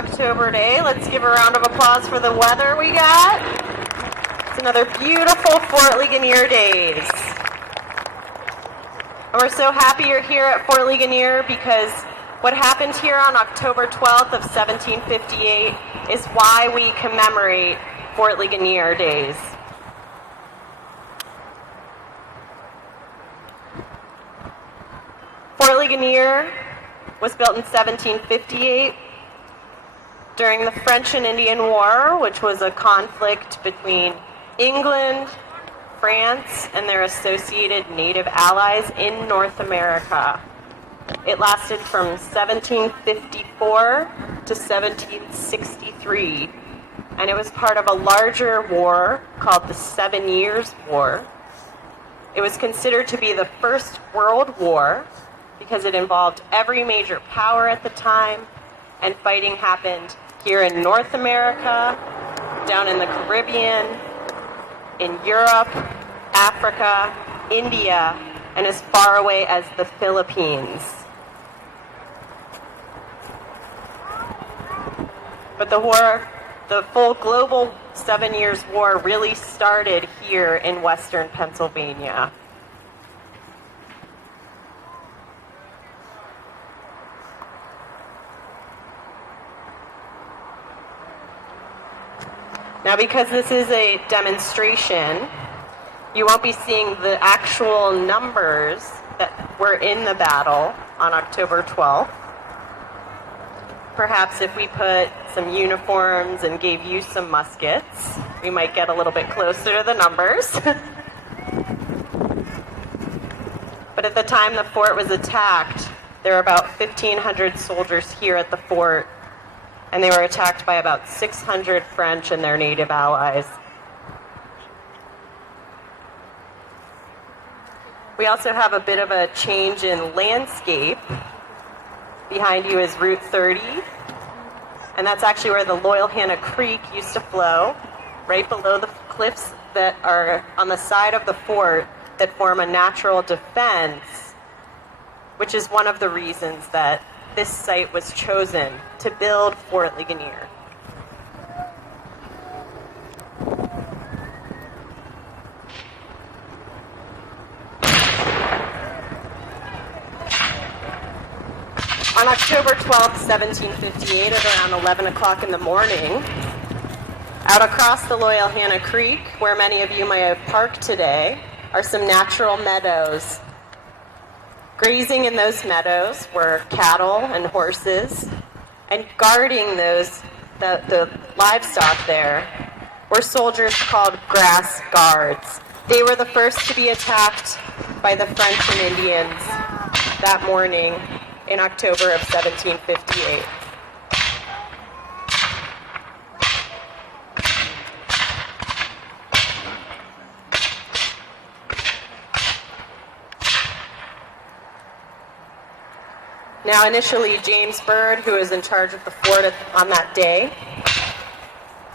October day. Let's give a round of applause for the weather we got. It's another beautiful Fort Ligonier days. And we're so happy you're here at Fort Ligonier because what happened here on October 12th of 1758 is why we commemorate Fort Ligonier days. Fort Ligonier was built in 1758 during the French and Indian War, which was a conflict between England, France, and their associated native allies in North America. It lasted from 1754 to 1763, and it was part of a larger war called the 7 Years' War. It was considered to be the first world war because it involved every major power at the time, and fighting happened here in North America, down in the Caribbean, in Europe, Africa, India, and as far away as the Philippines. But the full global 7 Years' War really started here in Western Pennsylvania. Now, because this is a demonstration, you won't be seeing the actual numbers that were in the battle on October 12th. Perhaps if we put some uniforms and gave you some muskets, we might get a little bit closer to the numbers. But at the time the fort was attacked, there were about 1,500 soldiers here at the fort, and they were attacked by about 600 French and their native allies. We also have a bit of a change in landscape. Behind you is Route 30, and that's actually where the Loyalhanna Creek used to flow, right below the cliffs that are on the side of the fort that form a natural defense, which is one of the reasons that this site was chosen to build Fort Ligonier. On October 12th, 1758, at around 11 o'clock in the morning, out across the Loyalhanna Creek, where many of you might have parked today, are some natural meadows. Grazing in those meadows were cattle and horses, and guarding the livestock there were soldiers called grass guards. They were the first to be attacked by the French and Indians that morning in October of 1758. Now, initially, James Bird, who was in charge of the fort on that day,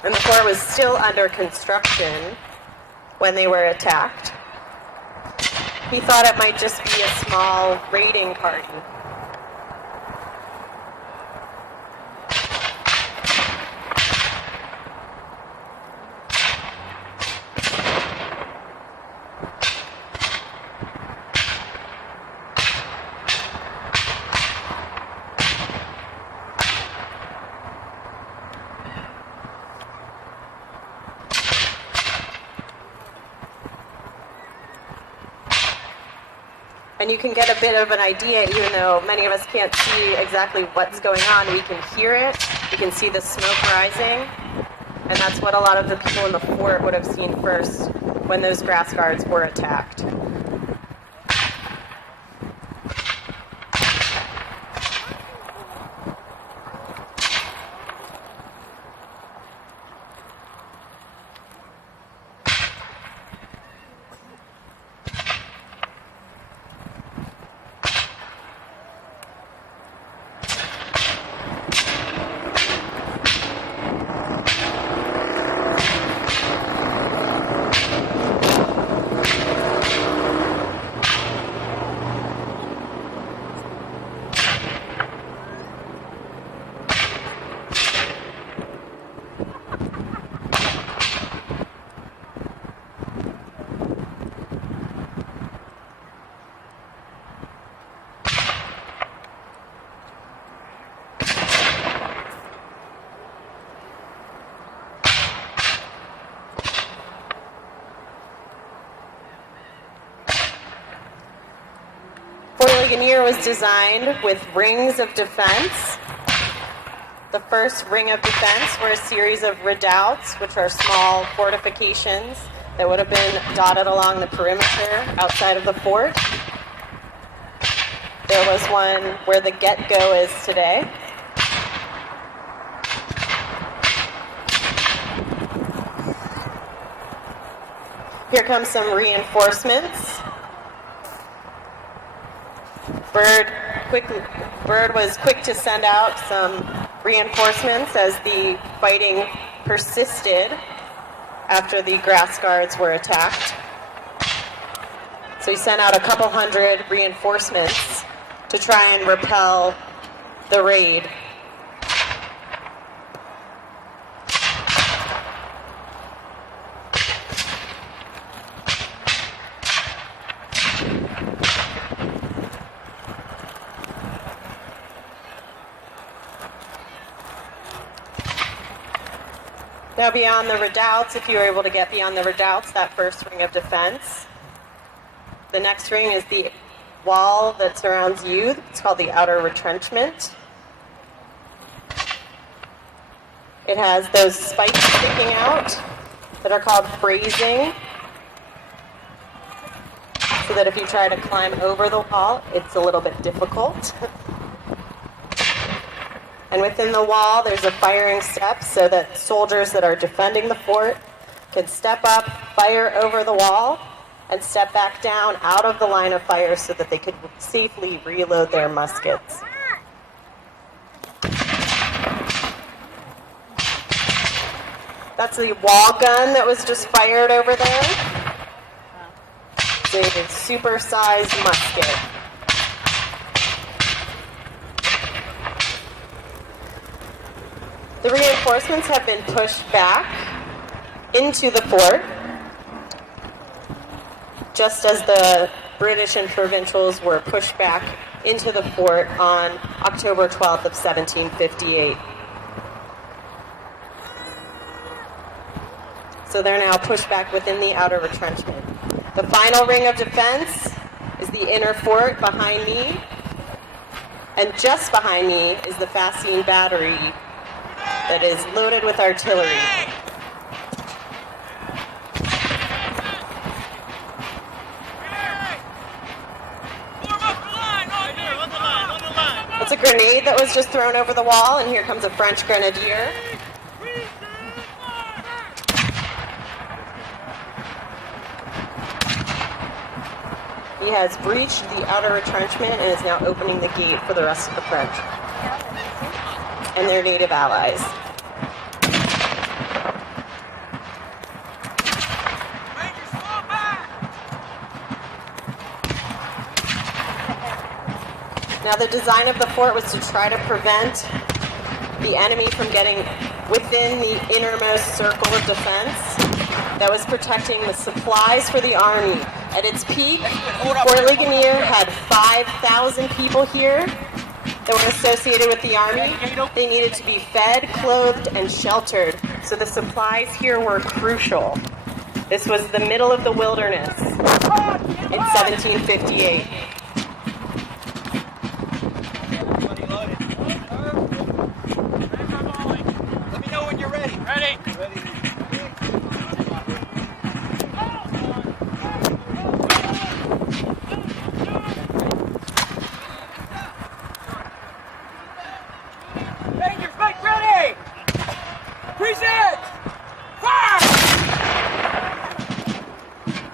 and the fort was still under construction when they were attacked, he thought it might just be a small raiding party. And you can get a bit of an idea, even though many of us can't see exactly what's going on. We can hear it, we can see the smoke rising, and that's what a lot of the people in the fort would have seen first when those grass guards were attacked. Ligonier was designed with rings of defense. The first ring of defense were a series of redoubts, which are small fortifications that would have been dotted along the perimeter outside of the fort. There was one where the get-go is today. Here comes some reinforcements. Byrd was quick to send out some reinforcements as the fighting persisted after the grass guards were attacked. So he sent out a couple hundred reinforcements to try and repel the raid. Now beyond the redoubts, if you were able to get beyond the redoubts, that first ring of defense, the next ring is the wall that surrounds you. It's called the outer retrenchment. It has those spikes sticking out that are called phrasing, so that if you try to climb over the wall, it's a little bit difficult. And within the wall, there's a firing step so that soldiers that are defending the fort can step up, fire over the wall, and step back down out of the line of fire so that they could safely reload their muskets. That's the wall gun that was just fired over there. It's a super-sized musket. The reinforcements have been pushed back into the fort, just as the British and provincials were pushed back into the fort on October 12th of 1758. So they're now pushed back within the outer retrenchment. The final ring of defense is the inner fort behind me, and just behind me is the Fascine Battery that is loaded with artillery. That's a grenade that was just thrown over the wall, and here comes a French grenadier. He has breached the outer retrenchment and is now opening the gate for the rest of the French and their native allies. Now, the design of the fort was to try to prevent the enemy from getting within the innermost circle of defense that was protecting the supplies for the army. At its peak, Fort Ligonier had 5,000 people here that were associated with the army. They needed to be fed, clothed, and sheltered, so the supplies here were crucial. This was the middle of the wilderness in 1758. Let me know when you're ready. Ready.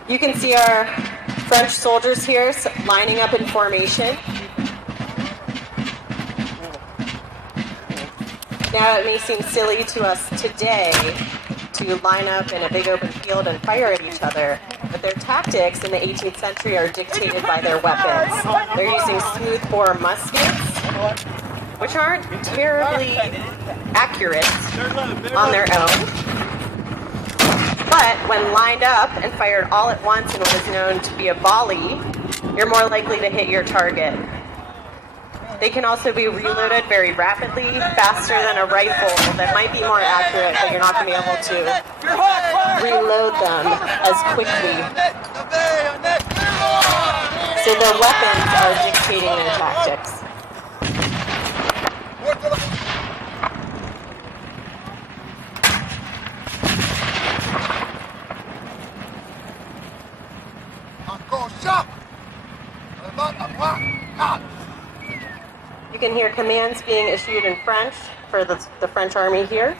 You can see our French soldiers here lining up in formation. Now, it may seem silly to us today to line up in a big open field and fire at each other, but their tactics in the 18th century are dictated by their weapons. They're using smoothbore muskets, which aren't terribly accurate on their own. But when lined up and fired all at once in what is known to be a volley, you're more likely to hit your target. They can also be reloaded very rapidly, faster than a rifle that might be more accurate, but you're not going to be able to reload them as quickly. So their weapons are dictating their tactics. You can hear commands being issued in French for the French army here.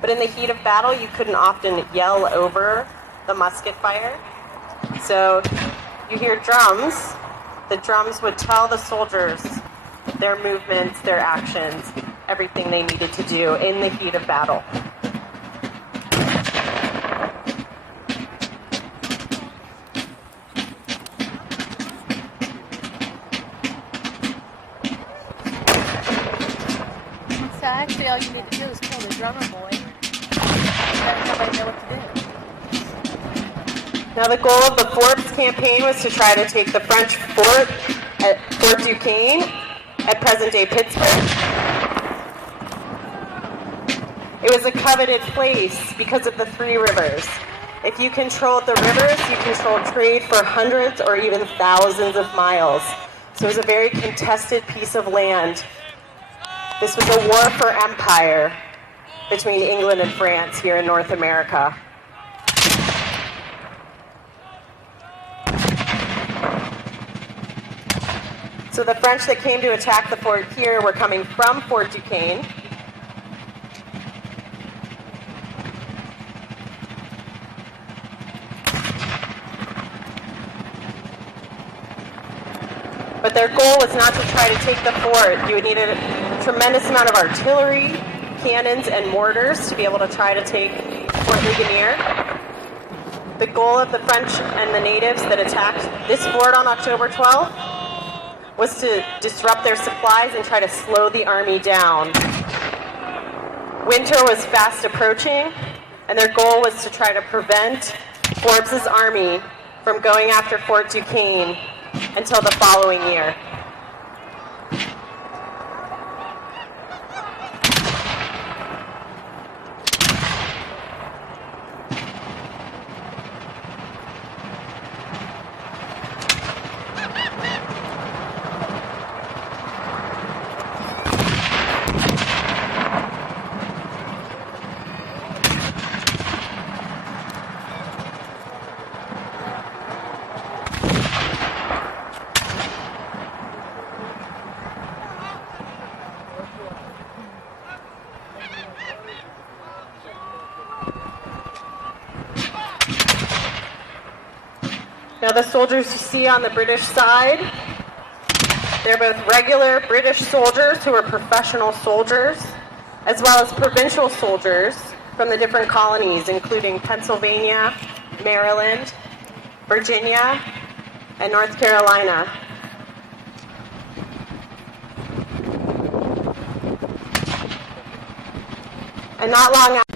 But in the heat of battle, you couldn't often yell over the musket fire. So you hear drums. The drums would tell the soldiers their movements, their actions, everything they needed to do in the heat of battle. So actually all you need to do is kill the drummer boy. Let nobody know what to do. Now the goal of the Forbes campaign was to try to take the French fort at Fort Duquesne at present-day Pittsburgh. It was a coveted place because of the three rivers. If you controlled the rivers, you controlled trade for hundreds or even thousands of miles. So it was a very contested piece of land. This was a war for empire between England and France here in North America. So the French that came to attack the fort here were coming from Fort Duquesne. But their goal was not to try to take the fort. You would need a tremendous amount of artillery, cannons, and mortars to be able to try to take Fort Ligonier. The goal of the French and the natives that attacked this fort on October 12th was to disrupt their supplies and try to slow the army down. Winter was fast approaching, and their goal was to try to prevent Forbes' army from going after Fort Duquesne until the following year. Now the soldiers you see on the British side, they're both regular British soldiers who are professional soldiers, as well as provincial soldiers from the different colonies, including Pennsylvania, Maryland, Virginia, and North Carolina. And not long after,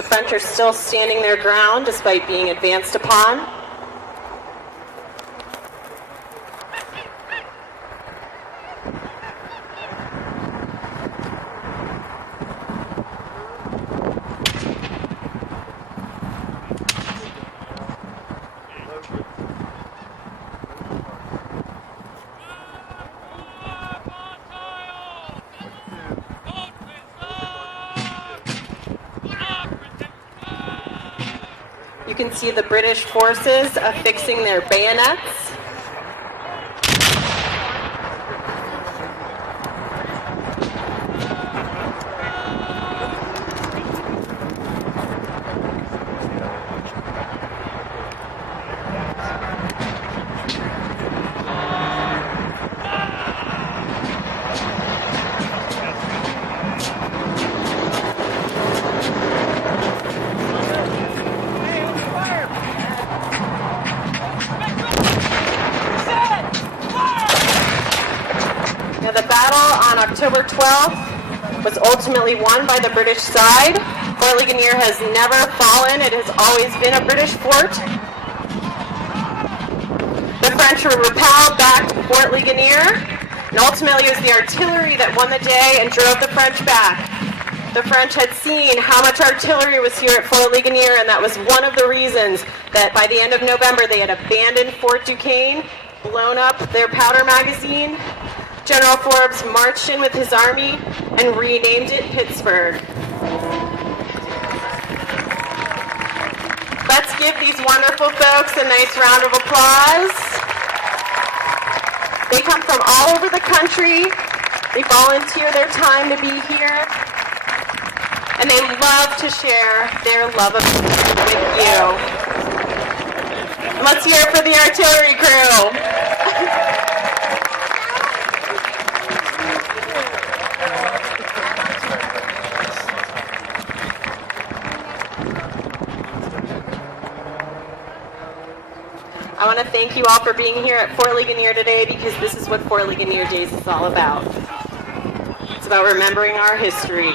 The French are still standing their ground despite being advanced upon. You can see the British forces affixing their bayonets. Now, the battle on October 12th was ultimately won by the British side. Fort Ligonier has never fallen. It has always been a British fort. The French were repelled back to Fort Ligonier, and ultimately it was the artillery that won the day and drove the French back. The French had seen how much artillery was here at Fort Ligonier, and that was one of the reasons that by the end of November they had abandoned Fort Duquesne, blown up their powder magazine. General Forbes marched in with his army and renamed it Pittsburgh. Let's give these wonderful folks a nice round of applause. They come from all over the country. They volunteer their time to be here. And they love to share their love of with you. Let's hear it for the artillery crew. I want to thank you all for being here at Fort Ligonier today, because this is what Fort Ligonier Days is all about. It's about remembering our history.